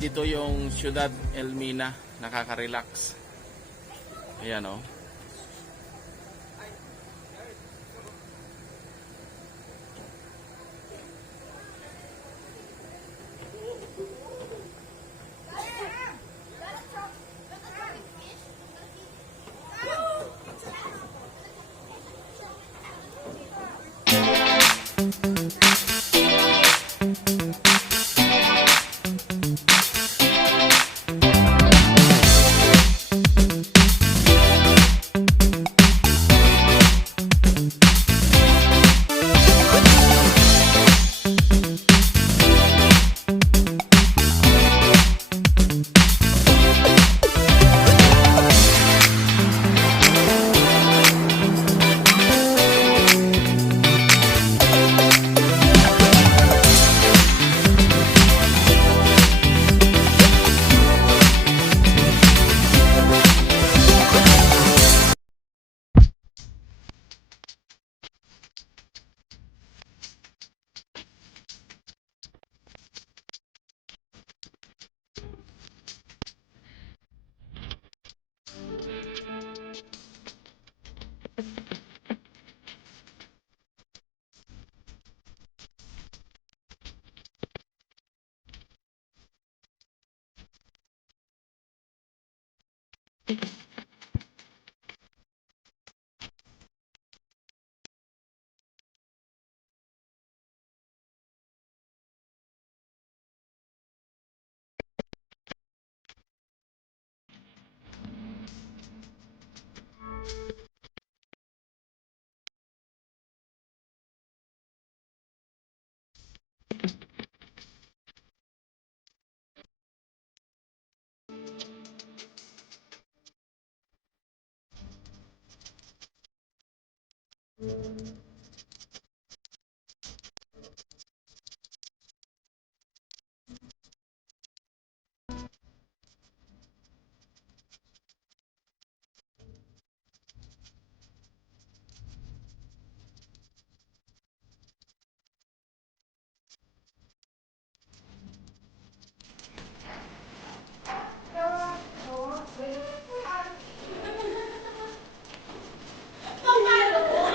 Dito yung Ciudad Elmina, nakaka-relax. Ayan o.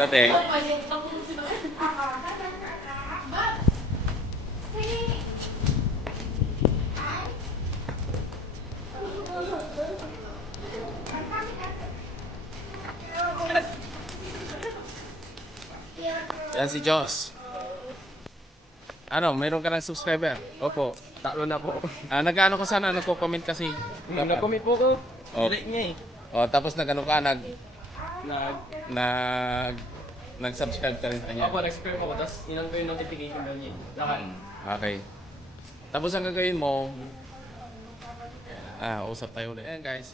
Ate. Yan si Joss. Ano, mayroon ka ng subscriber? Opo, tatlo na po. Nag-ano ka sana, nagko-comment kasi. Nag-comment po ko. Oh. Like niya eh. Oh, tapos nag-ano ka, Nag... nag nag-subscribe ka rin sa kanya. Opo, nag-subscribe ako. Tapos inan ko yung notification bell niya. Lahat. Okay. Tapos ang gagawin mo, usap tayo ulit. Ayan guys.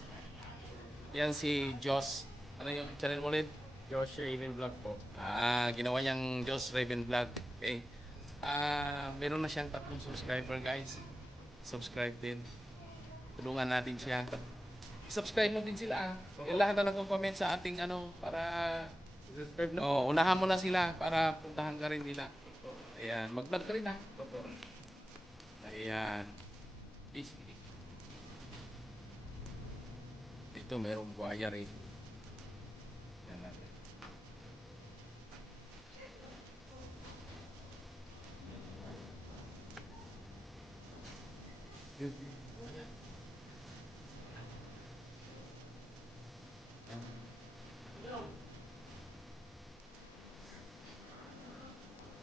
Yan si Joss. Ano yung channel mo ulit? Josh Raven Vlog po. Ginawa niyang Joss Raven Vlog. Okay. Meron na siyang 3 subscriber guys. Subscribe din. Tulungan natin siya. Subscribe mo din sila. Lahat na nagko-comment sa ating para Subscribe na. unahan mo na sila para puntahan ka rin nila. Ayan, mag-vlog ka rin ha. Ayan. Ito merong buhaya rin. Ayan natin.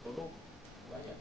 Tulog. Buhaya.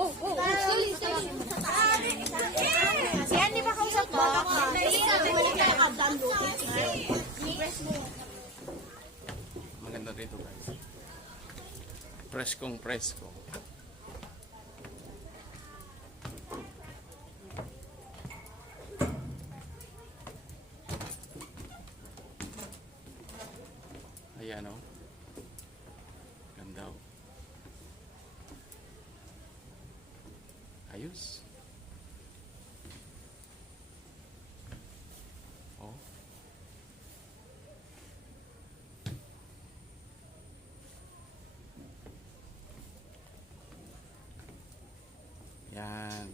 Oh, sorry. Ciann, di ba kausap mo? Maganda dito guys. Preskong presko. Ayan o. Ganda o. Ayos. Oh. Yan.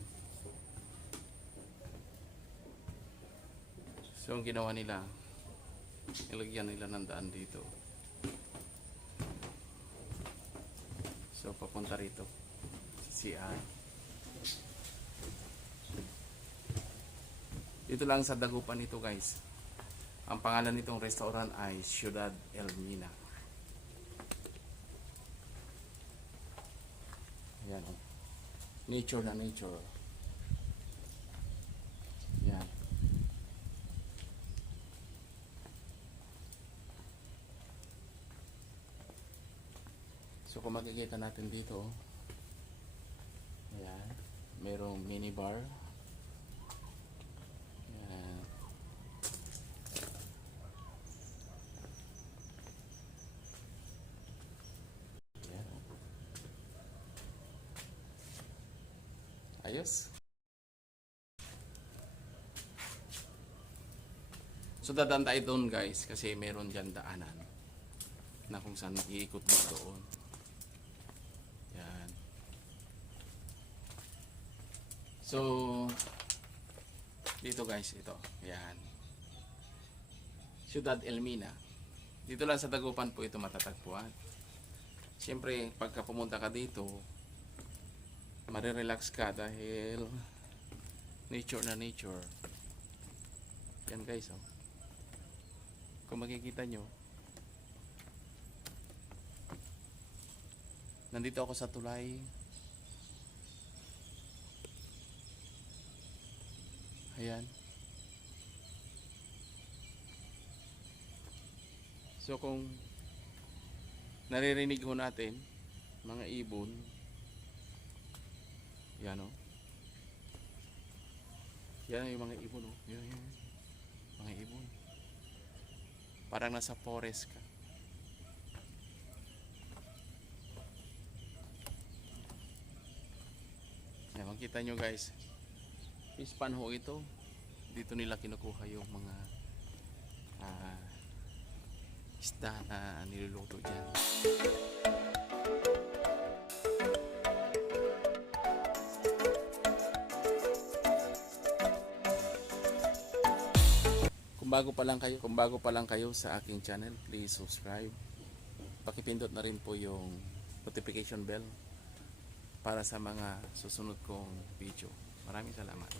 So, ang ginawa nila, nilagyan nila ng daan dito. So, papunta rito. Ciann. Dito lang sa Dagupan ito guys. Ang pangalan nitong restaurant ay Ciudad Elmina. Ayan o. Nature na nature. Yan. So kung makikita natin dito, ayan, merong mini bar. Ayan. Ayan. Ayos. So dadaan tayo doon guys kasi meron dyan daanan na kung saan iikot mo doon. Yan. So dito guys, ito. Yan. Ciudad Elmina. Dito lang sa Dagupan po ito matatagpuan. Siyempre pagka pumunta ka dito, marirelax ka dahil nature na nature. Yan guys, oh. Kung makikita nyo, nandito ako sa tulay. Ayan. So kung naririnig ho natin mga ibon, yan o. Yan yung mga ibon o. Yan. Mga ibon. Parang nasa forest ka. Yan, makita nyo guys. Fish pan ho ito. Dito nila kinukuha yung mga isda na niluluto dyan. Kung bago pa lang kayo sa aking channel, please subscribe. Pakipindot na rin po yung notification bell para sa mga susunod kong video. Maraming salamat.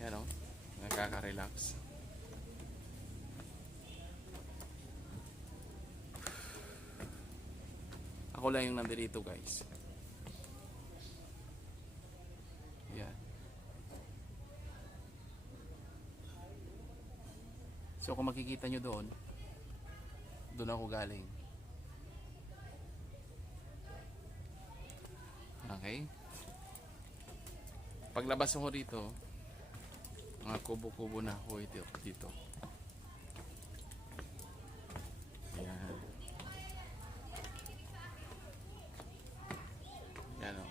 Yan o, nakaka-relax. Ako lang yung nandito guys. Yan. So kung makikita nyo doon ako galing. Okay. Paglabas ko dito, mga kubo-kubo na ako dito. Ayan. Ayan o.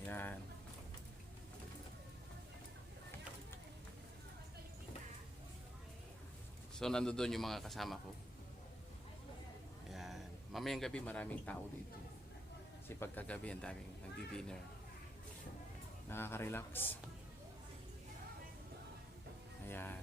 Ayan. So nandoon yung mga kasama ko. Ayan. Mamayang gabi maraming tao dito. Kasi pagkagabi ang daming nagdi-dinner. Nakaka-relax. Ayan.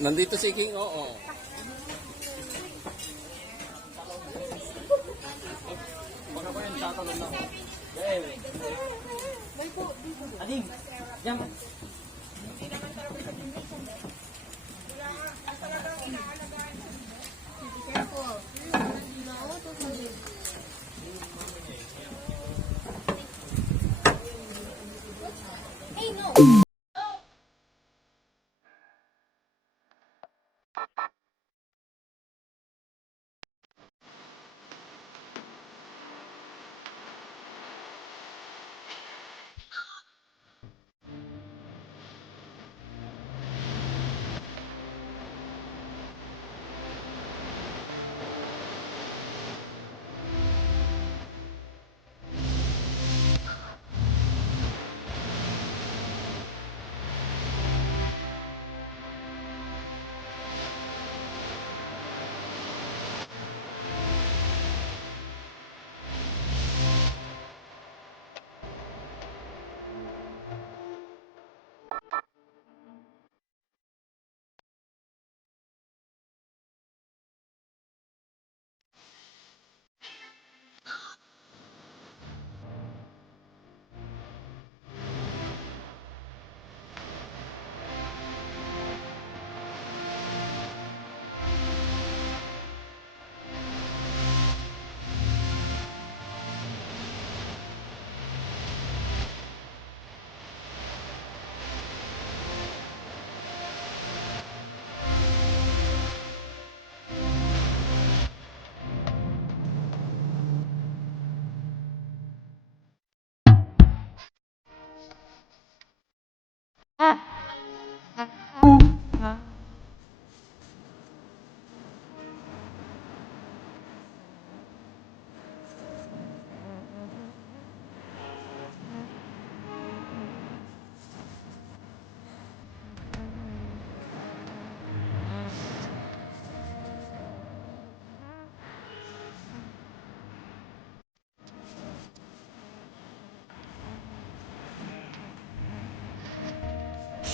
Nandito si King, oo. Ading, yan. Hey, no.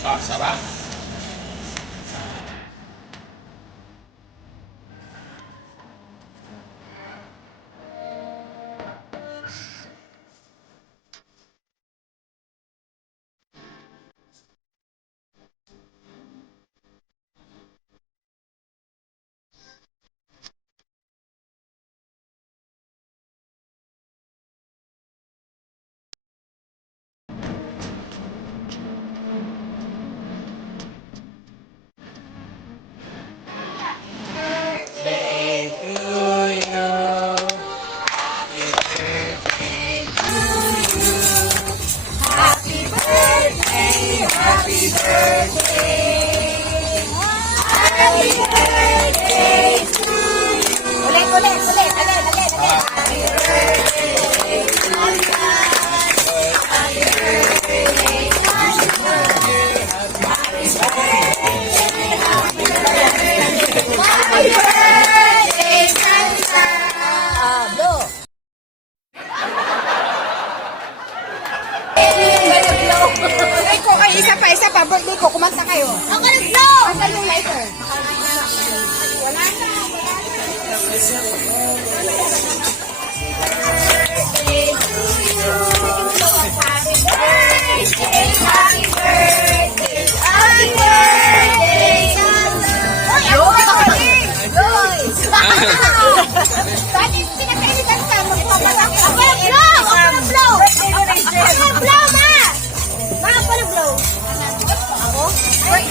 Ah, sarap. Ulit, ulit, ulit. Again, again. Blow. Ay ko, ay isa pa, birthday ko, kumanta kayo. Ako nag-blow! Asan yung lighter? Wala na, Happy birthday, happy birthday, happy birthday to you. Lois! Dati pinakainitan ka, magpapasak. Ako nag-blow! Ako nag-blow! Ako nag-blow, ma! Ma, ako nag-blow. Ako? Wait.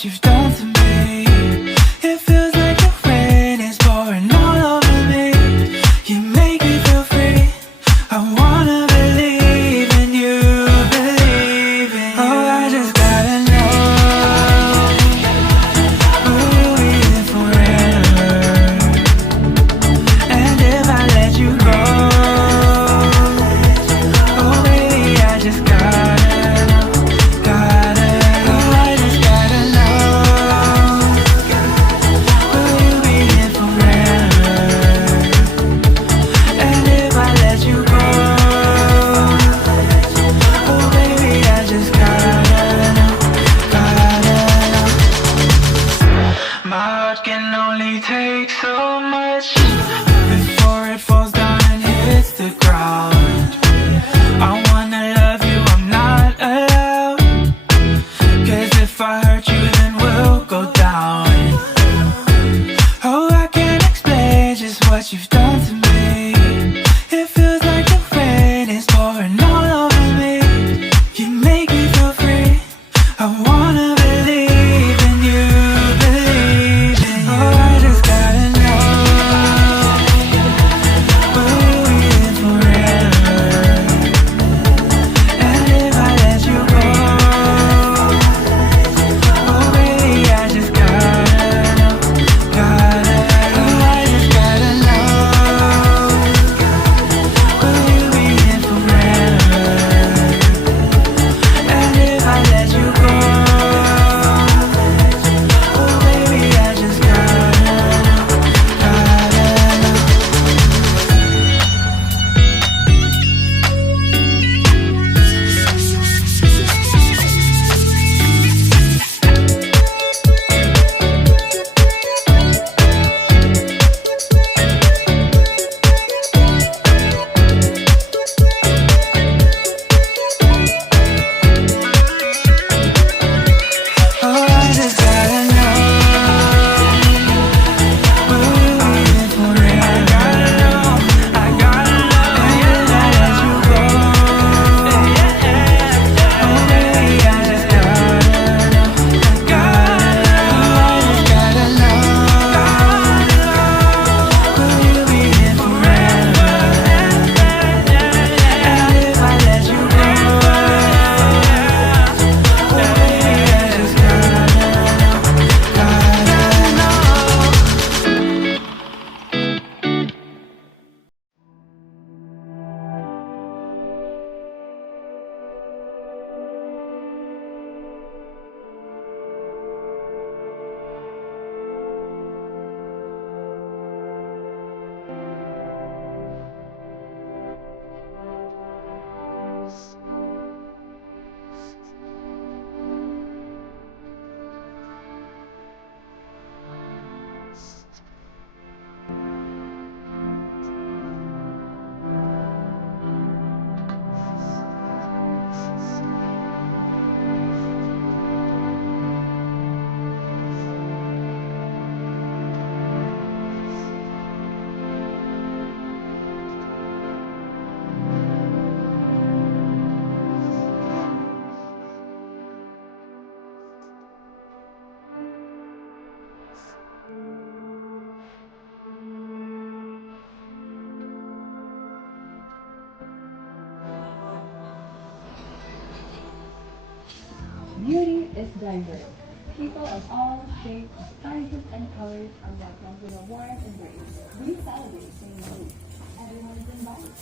what you've done to me. It feels like the rain is pouring all over me. You make me feel free. I wanna believe in you, believe in you. Oh, I just gotta know, will you be here forever? And if I let you go, oh baby, I just gotta know, gotta know. Oh, I just gotta know, will you be here forever? And if I let you go, oh baby, I just gotta know, gotta know. My heart can only take so much before it falls down and hits the ground. I wanna love you, I'm not allowed. 'Cause if I hurt you, then we'll go down. Oh, I can't explain just what you've done to me. It feels like the rain is pouring all over me. You make me feel free. I wanna believe in you, believe in you. Oh, I just gotta know, will you be here forever? And if I let you go, oh baby, I just gotta know, gotta know. Oh, I just gotta know, will you be here forever? And if I let you go, oh baby, I just gotta know, gotta know. Oh, I just gotta know, will you be here forever? I gotta know, I gotta know. And if I let you go, oh baby, I just gotta know, gotta know. Oh, I just gotta know, will you be here forever? And if I let you go, oh baby, I just gotta know, gotta know. Beauty is diverse. People of all shapes, sizes, and colors are welcome with a warm embrace. We celebrate St. Louis. Everyone is invited.